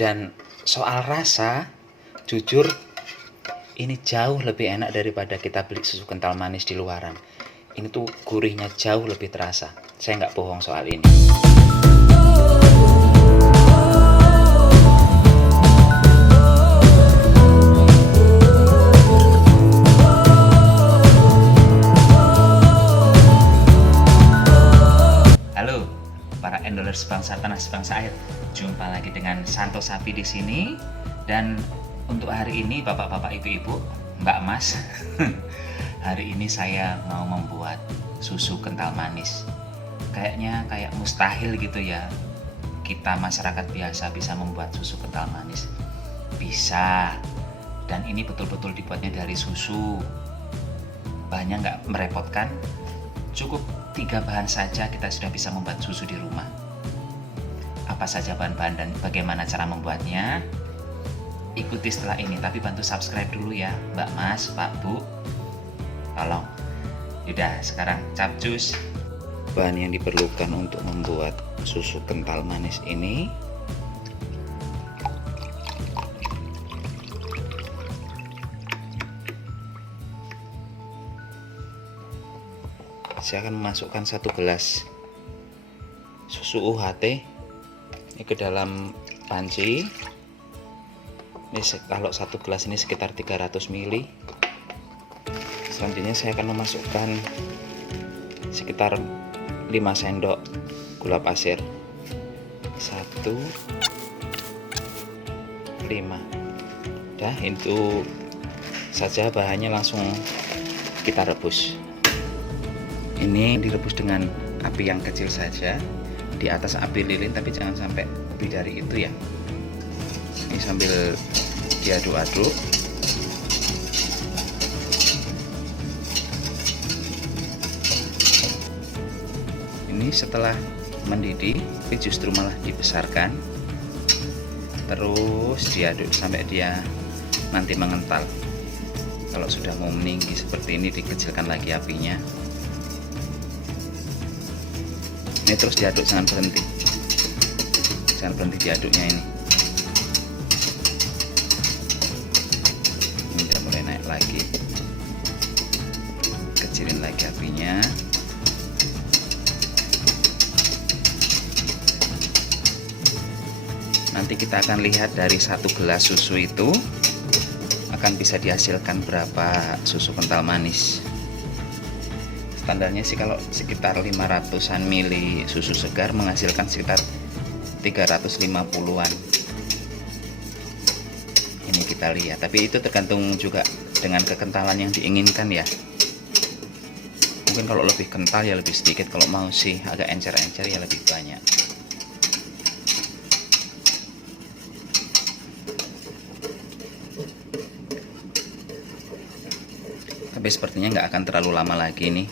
Dan soal rasa, jujur ini jauh lebih enak daripada kita beli susu kental manis di luaran. Ini tuh gurihnya jauh lebih terasa. Saya nggak bohong soal ini. Halo, para endolers bangsa tanah sebangsa air. Jumpa lagi dengan Santo Sapi di sini. Dan untuk hari ini, bapak-bapak, ibu-ibu, mbak mas, hari ini saya mau membuat susu kental manis. Kayaknya kayak mustahil gitu ya, kita masyarakat biasa bisa membuat susu kental manis. Bisa, dan ini betul-betul dibuatnya dari susu. Bahannya nggak merepotkan, cukup 3 bahan saja kita sudah bisa membuat susu di rumah. Apa saja bahan-bahan dan bagaimana cara membuatnya? Ikuti setelah ini, tapi bantu subscribe dulu ya, Mbak Mas, Pak Bu. Tolong. Yaudah, sekarang capcus. Bahan yang diperlukan untuk membuat susu kental manis ini: saya akan memasukkan 1 gelas susu UHT ini ke dalam panci. Ini kalau 1 gelas ini sekitar 300 ml. Selanjutnya saya akan memasukkan sekitar 5 sendok gula pasir. 1, 5. Dah, itu saja bahannya, langsung kita rebus. Ini direbus dengan api yang kecil saja, di atas api lilin, tapi jangan sampai lebih dari itu ya. Ini sambil diaduk-aduk. Ini setelah mendidih, tapi justru malah dibesarkan. Terus diaduk sampai dia nanti mengental. Kalau sudah mau meninggi seperti ini, dikecilkan lagi apinya. Ini terus diaduk, jangan berhenti diaduknya ini. Ini udah mulai naik lagi, kecilin lagi apinya. Nanti kita akan lihat dari 1 gelas susu itu akan bisa dihasilkan berapa susu kental manis. Standarnya sih kalau sekitar 500-an mili susu segar menghasilkan sekitar 350-an. Ini kita lihat, tapi itu tergantung juga dengan kekentalan yang diinginkan ya. Mungkin kalau lebih kental ya lebih sedikit, kalau mau sih agak encer-encer ya lebih banyak. Tapi sepertinya nggak akan terlalu lama lagi nih,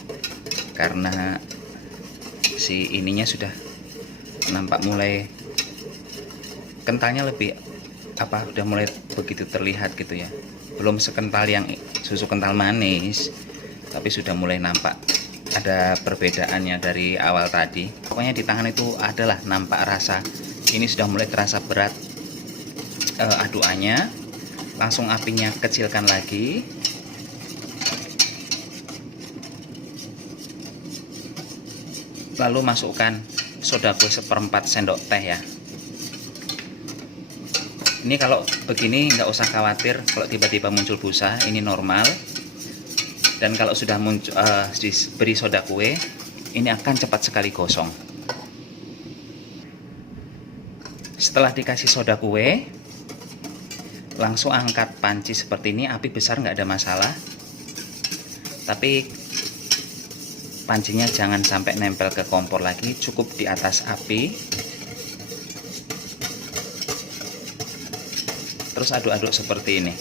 karena si ininya sudah nampak mulai kentalnya, lebih udah mulai begitu terlihat gitu ya. Belum sekental yang susu kental manis, tapi sudah mulai nampak ada perbedaannya dari awal tadi. Pokoknya di tangan itu adalah nampak rasa ini sudah mulai terasa berat adukannya. Langsung apinya kecilkan lagi. Lalu masukkan soda kue 1/4 sendok teh ya. Ini kalau begini nggak usah khawatir kalau tiba-tiba muncul busa, ini normal. Dan kalau sudah muncul diberi soda kue, ini akan cepat sekali gosong. Setelah dikasih soda kue, langsung angkat panci seperti ini. Api besar nggak ada masalah, tapi pancinya jangan sampai nempel ke kompor lagi, cukup di atas api. Terus aduk-aduk seperti ini.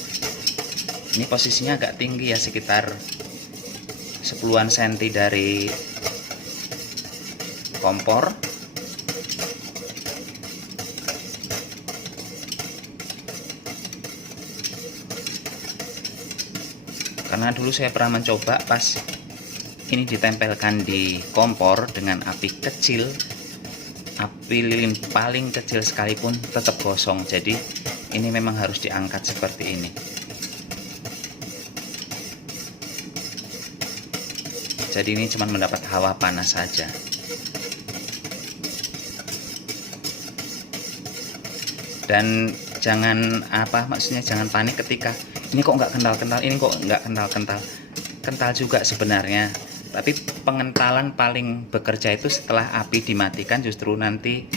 Ini posisinya agak tinggi ya, sekitar 10-an senti dari kompor. Karena dulu saya pernah mencoba, pas ini ditempelkan di kompor dengan api kecil, lilin paling kecil sekalipun tetap gosong. Jadi ini memang harus diangkat seperti ini. Jadi ini cuma mendapat hawa panas saja. Dan jangan maksudnya jangan panik ketika ini kok nggak kental-kental, ini kok nggak kental-kental. Kental juga sebenarnya, tapi pengentalan paling bekerja itu setelah api dimatikan. Justru nanti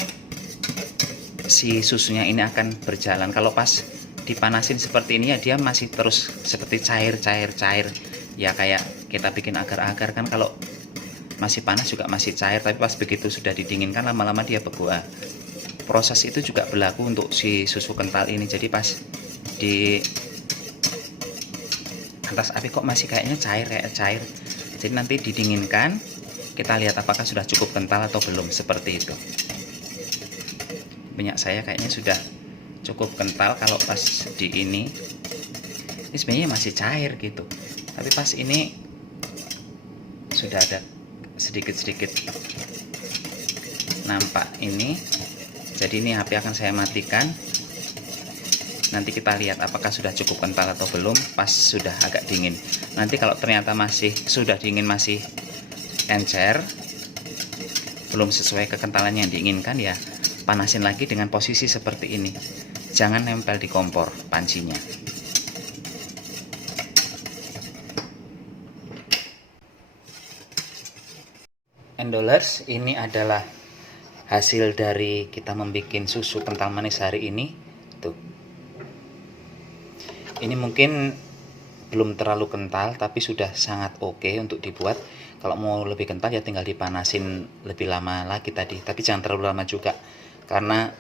si susunya ini akan berjalan. Kalau pas dipanasin seperti ini ya dia masih terus seperti cair ya, kayak kita bikin agar-agar kan, kalau masih panas juga masih cair, tapi pas begitu sudah didinginkan lama-lama dia beku. Proses itu juga berlaku untuk si susu kental ini. Jadi pas di atas api kok masih kayaknya cair, jadi nanti didinginkan kita lihat apakah sudah cukup kental atau belum, seperti itu. Minyak saya kayaknya sudah cukup kental. Kalau pas di ini sebenarnya masih cair gitu, tapi pas ini sudah ada sedikit nampak ini. Jadi ini api akan saya matikan. Nanti kita lihat apakah sudah cukup kental atau belum pas sudah agak dingin. Nanti kalau ternyata masih sudah dingin, masih encer, belum sesuai kekentalan yang diinginkan, ya panasin lagi dengan posisi seperti ini. Jangan nempel di kompor pancinya. Endolers, ini adalah hasil dari kita membuat susu kental manis hari ini. Tuh, ini mungkin belum terlalu kental, tapi sudah sangat oke untuk dibuat. Kalau mau lebih kental ya tinggal dipanasin lebih lama lagi tadi, tapi jangan terlalu lama juga, karena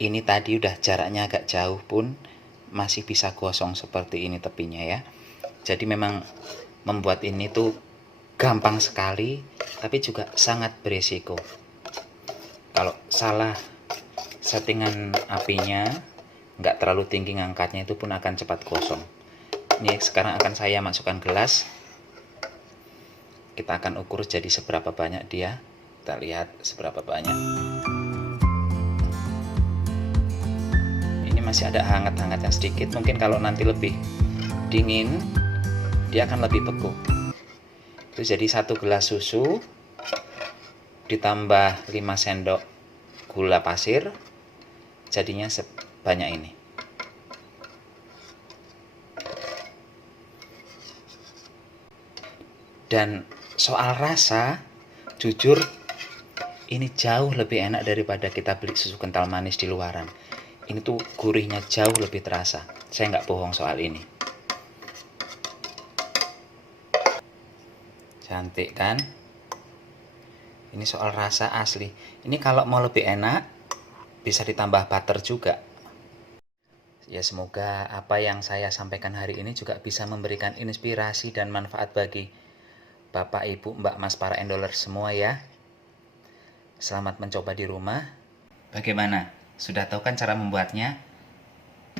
ini tadi udah jaraknya agak jauh pun masih bisa gosong seperti ini tepinya ya. Jadi memang membuat ini tuh gampang sekali, tapi juga sangat berisiko. Kalau salah settingan apinya, nggak terlalu tinggi ngangkatnya, itu pun akan cepat gosong. Ini sekarang akan saya masukkan gelas. Kita akan ukur jadi seberapa banyak dia. Kita lihat seberapa banyak. Ini masih ada hangat-hangatnya sedikit. Mungkin kalau nanti lebih dingin, dia akan lebih beku. Itu jadi 1 gelas susu ditambah 5 sendok gula pasir, jadinya sebanyak ini. Dan soal rasa, jujur ini jauh lebih enak daripada kita beli susu kental manis di luaran. Ini tuh gurihnya jauh lebih terasa. Saya nggak bohong soal ini. Cantik kan? Ini soal rasa asli. Ini kalau mau lebih enak bisa ditambah butter juga. Ya semoga apa yang saya sampaikan hari ini juga bisa memberikan inspirasi dan manfaat bagi Bapak, Ibu, Mbak, Mas, para endolers semua ya. Selamat mencoba di rumah. Bagaimana? Sudah tahu kan cara membuatnya?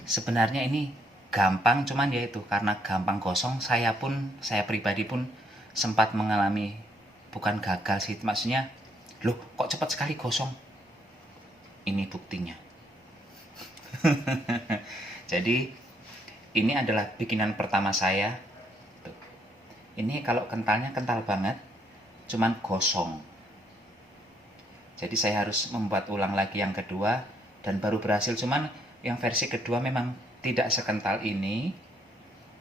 Sebenarnya ini gampang, cuman ya itu karena gampang gosong, saya pribadi pun sempat mengalami, bukan gagal sih, maksudnya loh kok cepat sekali gosong. Ini buktinya. Jadi ini adalah bikinan pertama saya. Tuh. Ini kalau kentalnya kental banget, cuman gosong. Jadi saya harus membuat ulang lagi yang kedua dan baru berhasil. Cuman yang versi kedua memang tidak sekental ini,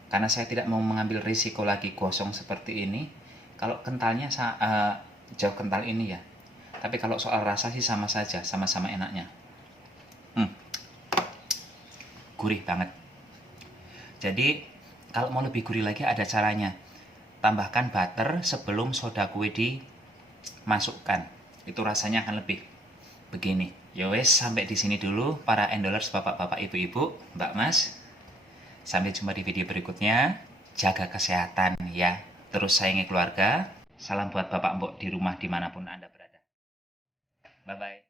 karena saya tidak mau mengambil risiko lagi gosong seperti ini. Kalau kentalnya jauh kental ini ya. Tapi kalau soal rasa sih sama saja, sama-sama enaknya. Gurih banget. Jadi kalau mau lebih gurih lagi ada caranya. Tambahkan butter sebelum soda kue dimasukkan. Itu rasanya akan lebih begini. Yowes, sampai di sini dulu para endolers, bapak-bapak, ibu-ibu, mbak, mas. Sampai jumpa di video berikutnya. Jaga kesehatan ya. Terus sayangi keluarga. Salam buat bapak mbok di rumah dimanapun Anda berada. Bye-bye.